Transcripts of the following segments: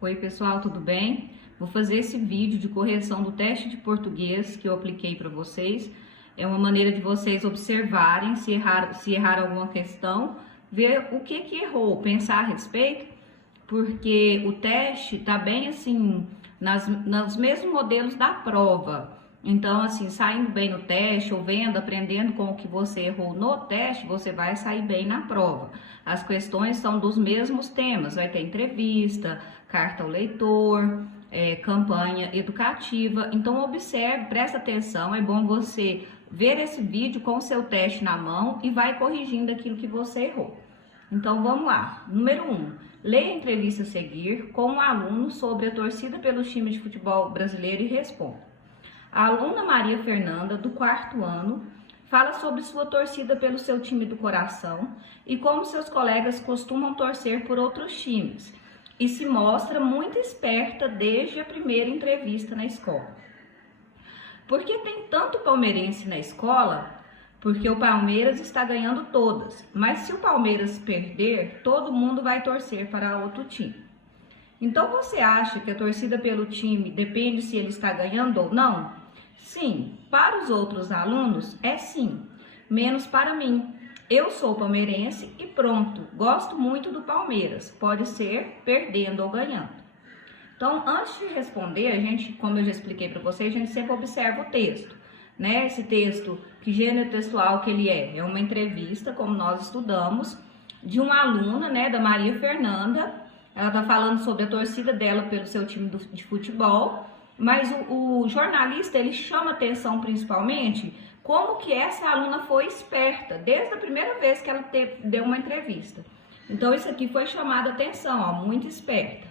Oi pessoal, tudo bem? Vou fazer esse vídeo de correção do teste de português que eu apliquei para vocês. É uma maneira de vocês observarem se errar alguma questão, ver o que errou, pensar a respeito, porque o teste está bem assim, nos mesmos modelos da prova. Então, assim, saindo bem no teste, ou vendo, aprendendo com o que você errou no teste, você vai sair bem na prova. As questões são dos mesmos temas, vai ter entrevista, carta ao leitor, campanha educativa. Então, observe, presta atenção, é bom você ver esse vídeo com o seu teste na mão e vai corrigindo aquilo que você errou. Então, vamos lá. Número 1. Leia a entrevista a seguir com um aluno sobre a torcida pelos times de futebol brasileiro e responda. A aluna Maria Fernanda, do 4º ano, fala sobre sua torcida pelo seu time do coração e como seus colegas costumam torcer por outros times, e se mostra muito esperta desde a primeira entrevista na escola. Por que tem tanto palmeirense na escola? Porque o Palmeiras está ganhando todas, mas se o Palmeiras perder, todo mundo vai torcer para outro time. Então você acha que a torcida pelo time depende se ele está ganhando ou não? Sim, para os outros alunos é sim, menos para mim. Eu sou palmeirense e pronto, gosto muito do Palmeiras, pode ser perdendo ou ganhando. Então, antes de responder, a gente, como eu já expliquei para vocês, a gente sempre observa o texto, né? Esse texto, que gênero textual que ele é? É uma entrevista, como nós estudamos, de uma aluna, né, da Maria Fernanda. Ela está falando sobre a torcida dela pelo seu time de futebol, mas o jornalista, ele chama atenção principalmente como que essa aluna foi esperta, desde a primeira vez que ela deu uma entrevista. Então, isso aqui foi chamado a atenção, ó, muito esperta.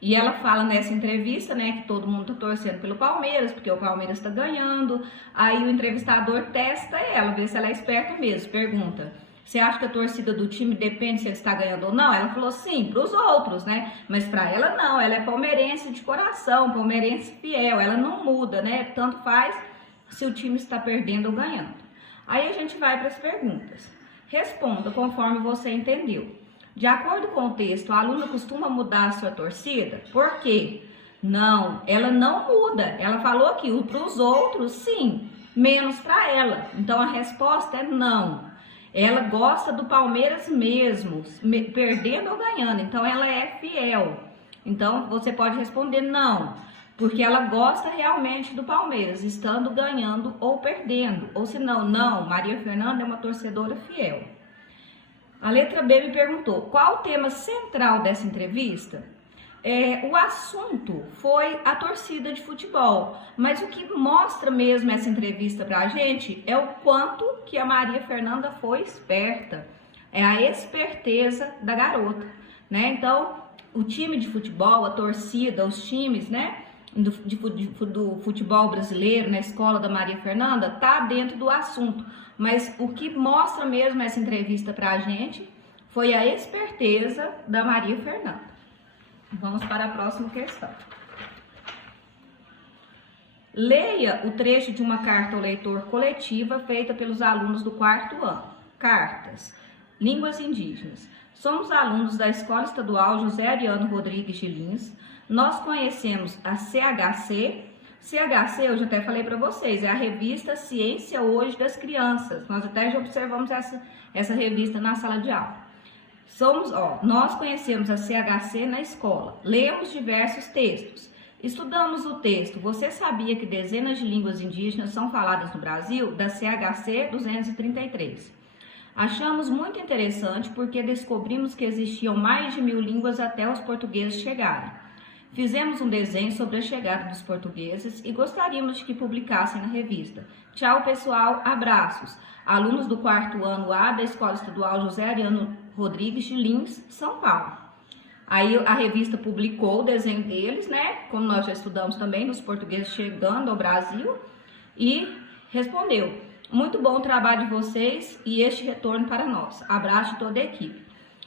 E ela fala nessa entrevista, né, que todo mundo tá torcendo pelo Palmeiras, porque o Palmeiras está ganhando. Aí o entrevistador testa ela, vê se ela é esperta mesmo, pergunta: você acha que a torcida do time depende se ele está ganhando ou não? Ela falou sim, para os outros, né? Mas para ela não, ela é palmeirense de coração, palmeirense fiel, ela não muda, né? Tanto faz se o time está perdendo ou ganhando. Aí a gente vai para as perguntas. Responda conforme você entendeu. De acordo com o texto, a aluna costuma mudar a sua torcida? Por quê? Não, ela não muda. Ela falou aqui, para os outros, sim, menos para ela. Então a resposta é não. Ela gosta do Palmeiras mesmo, perdendo ou ganhando, então ela é fiel. Então você pode responder não, porque ela gosta realmente do Palmeiras, estando ganhando ou perdendo. Ou se não, não, Maria Fernanda é uma torcedora fiel. A letra B me perguntou, qual o tema central dessa entrevista? O assunto foi a torcida de futebol, mas o que mostra mesmo essa entrevista pra gente é o quanto que a Maria Fernanda foi esperta, é a esperteza da garota, né? Então, o time de futebol, a torcida, os times, né, do futebol brasileiro na escola da Maria Fernanda tá dentro do assunto, mas o que mostra mesmo essa entrevista pra gente foi a esperteza da Maria Fernanda. Vamos para a próxima questão. Leia o trecho de uma carta ao leitor coletiva feita pelos alunos do 4º ano. Cartas. Línguas indígenas. Somos alunos da Escola Estadual José Ariano Rodrigues de Lins. Nós conhecemos a CHC. CHC, eu já até falei para vocês, é a revista Ciência Hoje das Crianças. Nós até já observamos essa revista na sala de aula. Nós conhecemos a CHC na escola, lemos diversos textos, estudamos o texto. Você sabia que dezenas de línguas indígenas são faladas no Brasil? Da CHC 233. Achamos muito interessante porque descobrimos que existiam mais de 1000 línguas até os portugueses chegarem. Fizemos um desenho sobre a chegada dos portugueses e gostaríamos de que publicassem na revista. Tchau, pessoal, abraços. Alunos do 4º ano A da Escola Estadual José Ariano Rodrigues de Lins, São Paulo. Aí a revista publicou o desenho deles, né? Como nós já estudamos também, dos portugueses chegando ao Brasil, e respondeu: muito bom o trabalho de vocês e este retorno para nós. Abraço de toda a equipe.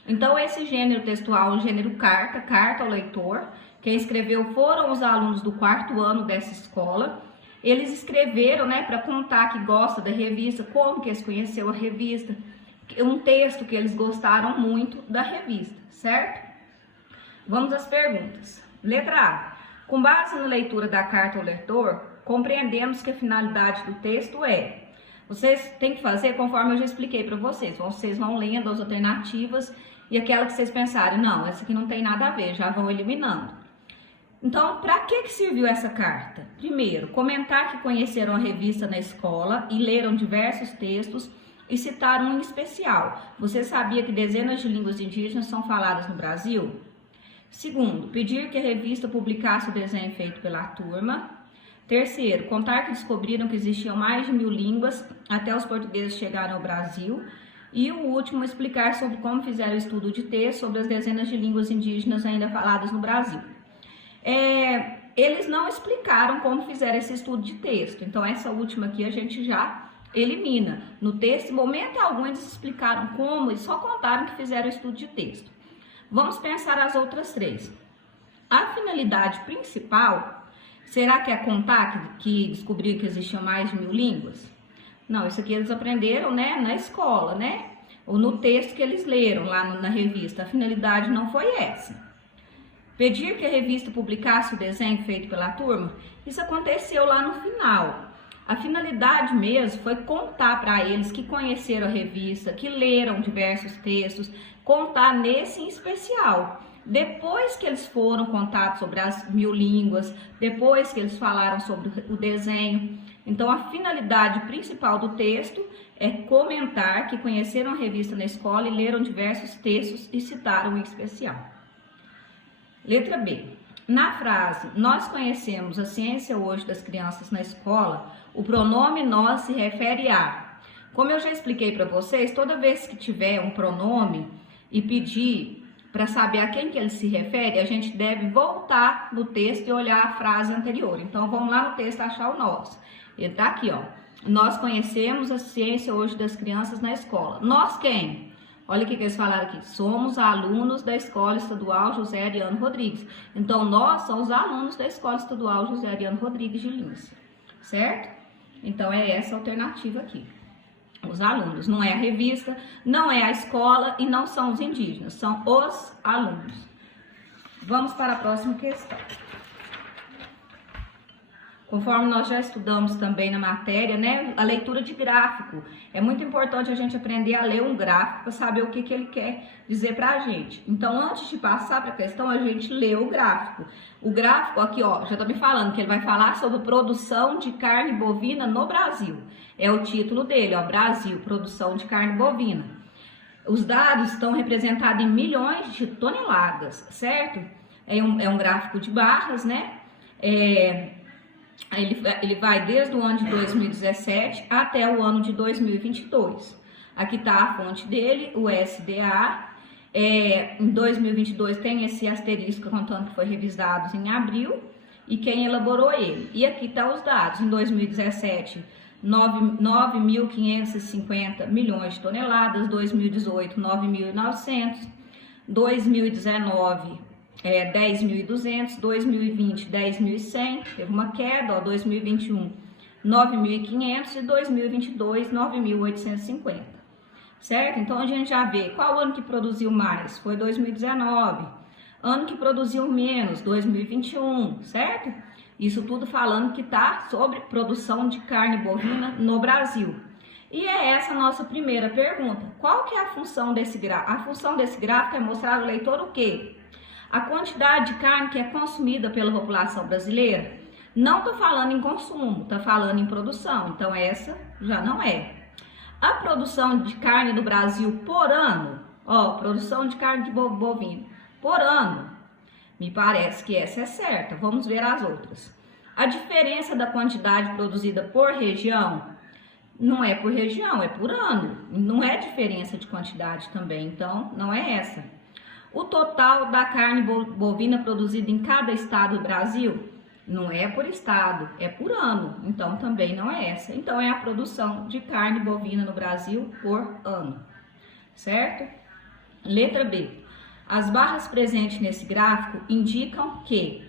Então, esse gênero textual, o gênero carta ao leitor, quem escreveu foram os alunos do 4º ano dessa escola. Eles escreveram, né, para contar que gosta da revista, como que eles conheceram a revista, um texto que eles gostaram muito da revista, certo? Vamos às perguntas. Letra A. Com base na leitura da carta ao leitor, compreendemos que a finalidade do texto é... Vocês têm que fazer conforme eu já expliquei para vocês. Vocês vão lendo as alternativas e aquela que vocês pensarem, não, essa aqui não tem nada a ver, já vão eliminando. Então, para que serviu essa carta? Primeiro, comentar que conheceram a revista na escola e leram diversos textos e citaram um em especial. Você sabia que dezenas de línguas indígenas são faladas no Brasil? Segundo, pedir que a revista publicasse o desenho feito pela turma. Terceiro, contar que descobriram que existiam mais de 1000 línguas até os portugueses chegarem ao Brasil. E o último, explicar sobre como fizeram o estudo de texto sobre as dezenas de línguas indígenas ainda faladas no Brasil. Eles não explicaram como fizeram esse estudo de texto, então essa última aqui a gente já elimina. No texto, em momento algum, eles explicaram como e só contaram que fizeram o estudo de texto. Vamos pensar as outras três. A finalidade principal, será que é contar que descobriram que existiam mais de 1000 línguas? Não, isso aqui eles aprenderam, né, na escola, né? Ou no texto que eles leram lá na revista. A finalidade não foi essa. Pedir que a revista publicasse o desenho feito pela turma, isso aconteceu lá no final. A finalidade mesmo foi contar para eles que conheceram a revista, que leram diversos textos, contar nesse em especial. Depois que eles foram contar sobre as 1000 línguas, depois que eles falaram sobre o desenho. Então, a finalidade principal do texto é comentar que conheceram a revista na escola e leram diversos textos e citaram em especial. Letra B. Na frase, nós conhecemos a ciência hoje das crianças na escola, o pronome nós se refere a. Como eu já expliquei para vocês, toda vez que tiver um pronome e pedir para saber a quem que ele se refere, a gente deve voltar no texto e olhar a frase anterior. Então, vamos lá no texto achar o nós. Ele tá aqui, ó. Nós conhecemos a ciência hoje das crianças na escola. Nós quem? Olha o que eles falaram aqui. Somos alunos da Escola Estadual José Ariano Rodrigues. Então, nós somos alunos da Escola Estadual José Ariano Rodrigues de Lins. Certo? Então, é essa a alternativa aqui. Os alunos. Não é a revista, não é a escola e não são os indígenas. São os alunos. Vamos para a próxima questão. Conforme nós já estudamos também na matéria, né, a leitura de gráfico. É muito importante a gente aprender a ler um gráfico para saber o que ele quer dizer para a gente. Então, antes de passar para a questão, a gente lê o gráfico. O gráfico aqui, ó, já tô me falando que ele vai falar sobre produção de carne bovina no Brasil. É o título dele, ó, Brasil, produção de carne bovina. Os dados estão representados em milhões de toneladas, certo? É um gráfico de barras, né? Ele vai desde o ano de 2017 até o ano de 2022. Aqui está a fonte dele, o SDA. Em 2022 tem esse asterisco contando que foi revisado em abril e quem elaborou ele. E aqui estão os dados. Em 2017, 9.550 milhões de toneladas. 2018, 9.900. 2019, 10.200, 2020, 10.100, teve uma queda, ó, 2021, 9.500 e 2022, 9.850, certo? Então, a gente já vê qual ano que produziu mais, foi 2019, ano que produziu menos, 2021, certo? Isso tudo falando que tá sobre produção de carne bovina no Brasil. E é essa a nossa primeira pergunta. Qual que é a função desse gráfico? A função desse gráfico é mostrar ao leitor o quê? A quantidade de carne que é consumida pela população brasileira. Não estou falando em consumo, estou falando em produção. Então, essa já não é. A produção de carne no Brasil por ano, ó, produção de carne de bovino por ano, me parece que essa é certa. Vamos ver as outras. A diferença da quantidade produzida por região, não é por região, é por ano. Não é diferença de quantidade também, então não é essa. O total da carne bovina produzida em cada estado do Brasil não é por estado, é por ano. Então, também não é essa. Então, é a produção de carne bovina no Brasil por ano. Certo? Letra B. As barras presentes nesse gráfico indicam que...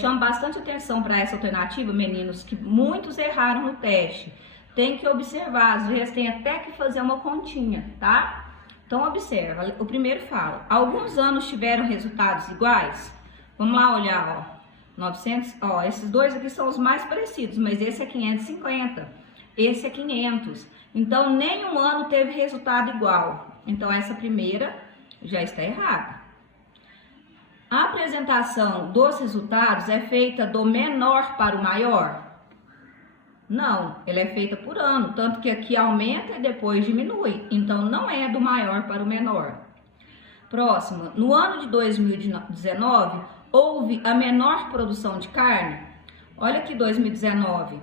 chama bastante atenção para essa alternativa, meninos, que muitos erraram no teste. Tem que observar, às vezes tem até que fazer uma continha, tá? Então, observa, o primeiro fala, alguns anos tiveram resultados iguais? Vamos lá olhar, ó, 900, ó, esses dois aqui são os mais parecidos, mas esse é 550, esse é 500. Então, nenhum ano teve resultado igual. Então, essa primeira já está errada. A apresentação dos resultados é feita do menor para o maior? Não, ela é feita por ano, tanto que aqui aumenta e depois diminui. Então, não é do maior para o menor. Próxima, no ano de 2019, houve a menor produção de carne? Olha aqui 2019.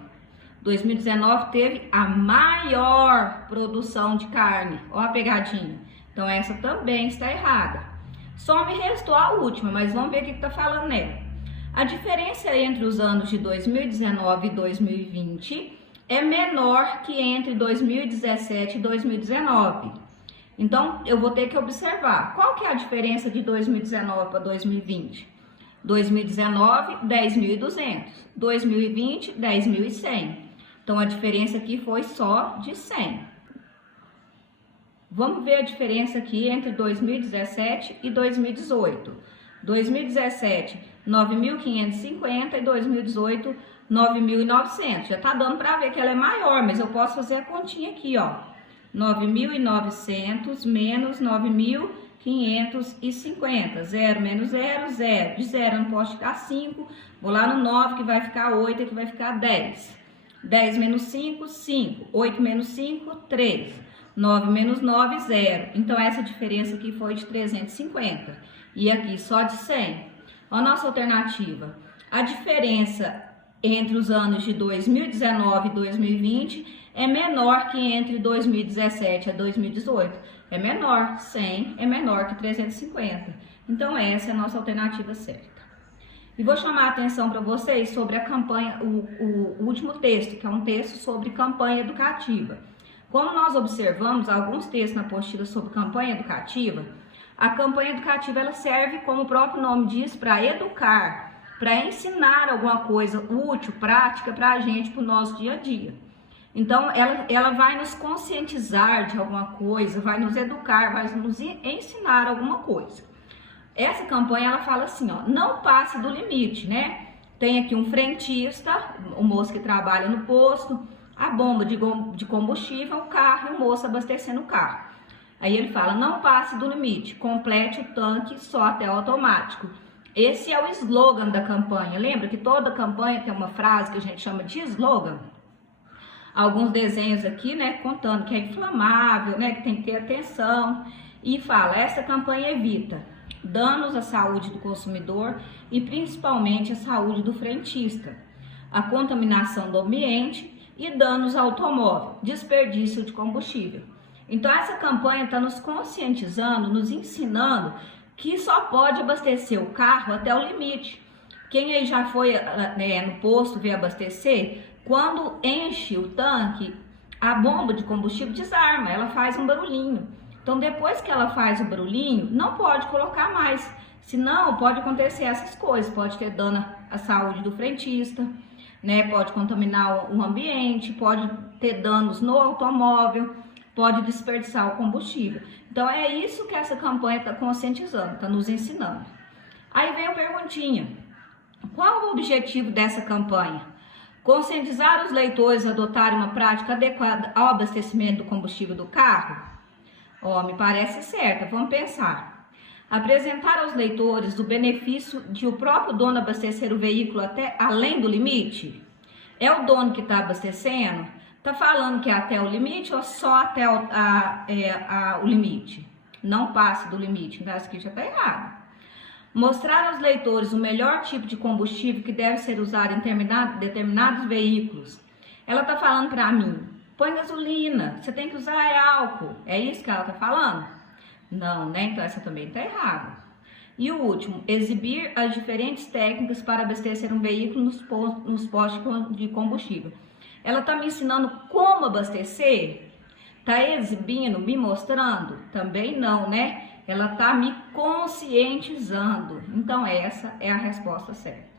2019 teve a maior produção de carne. Olha a pegadinha. Então, essa também está errada. Só me restou a última, mas vamos ver o que está falando nela. A diferença entre os anos de 2019 e 2020 é menor que entre 2017 e 2019. Então, eu vou ter que observar. Qual que é a diferença de 2019 para 2020? 2019, 10.200. 2020, 10.100. Então, a diferença aqui foi só de 100. Vamos ver a diferença aqui entre 2017 e 2018. 2017, 9.550 e 2018, 9.900. Já tá dando para ver que ela é maior, mas eu posso fazer a continha aqui, ó. 9.900 menos 9.550. 0 menos 0, 0. De 0 eu não posso ficar 5. Vou lá no 9 que vai ficar 8 que vai ficar 10. 10 menos 5, 5. 8 menos 5, 3. 9 menos 9, 0. Então, essa diferença aqui foi de 350. E aqui só de 100. A nossa alternativa. A diferença entre os anos de 2019 e 2020 é menor que entre 2017 e 2018. É menor. 100 é menor que 350. Então, essa é a nossa alternativa certa. E vou chamar a atenção para vocês sobre a campanha, o último texto, que é um texto sobre campanha educativa. Como nós observamos alguns textos na apostila sobre campanha educativa, a campanha educativa ela serve, como o próprio nome diz, para educar, para ensinar alguma coisa útil, prática para a gente, para o nosso dia a dia. Então, ela vai nos conscientizar de alguma coisa, vai nos educar, vai nos ensinar alguma coisa. Essa campanha, ela fala assim, ó, não passe do limite, né? Tem aqui um frentista, o moço que trabalha no posto, a bomba de combustível, o carro e o moço abastecendo o carro. Aí ele fala, não passe do limite, complete o tanque só até o automático. Esse é o slogan da campanha. Lembra que toda campanha tem uma frase que a gente chama de slogan? Alguns desenhos aqui, né, contando que é inflamável, né, que tem que ter atenção. E fala, essa campanha evita danos à saúde do consumidor e principalmente à saúde do frentista, a contaminação do ambiente e danos ao automóvel, desperdício de combustível. Então, essa campanha está nos conscientizando, nos ensinando que só pode abastecer o carro até o limite. Quem aí já foi no posto ver abastecer, quando enche o tanque, a bomba de combustível desarma, ela faz um barulhinho. Então, depois que ela faz o barulhinho, não pode colocar mais, senão pode acontecer essas coisas, pode ter dano à saúde do frentista, né? Pode contaminar o ambiente, pode ter danos no automóvel, pode desperdiçar o combustível. Então, é isso que essa campanha está conscientizando, está nos ensinando. Aí vem a perguntinha, qual o objetivo dessa campanha? Conscientizar os leitores a adotarem uma prática adequada ao abastecimento do combustível do carro? Ó, me parece certa, vamos pensar. Apresentar aos leitores o benefício de o próprio dono abastecer o veículo até além do limite? É o dono que está abastecendo? Está falando que é até o limite ou só até o limite? Não passe do limite, então essa aqui já está errado. Mostrar aos leitores o melhor tipo de combustível que deve ser usado em determinados veículos. Ela está falando para mim, põe gasolina, você tem que usar álcool. É isso que ela está falando? Não, né? Então essa também está errada. E o último, exibir as diferentes técnicas para abastecer um veículo nos postos de combustível. Ela está me ensinando como abastecer? Está exibindo, me mostrando? Também não, né? Ela está me conscientizando. Então essa é a resposta certa.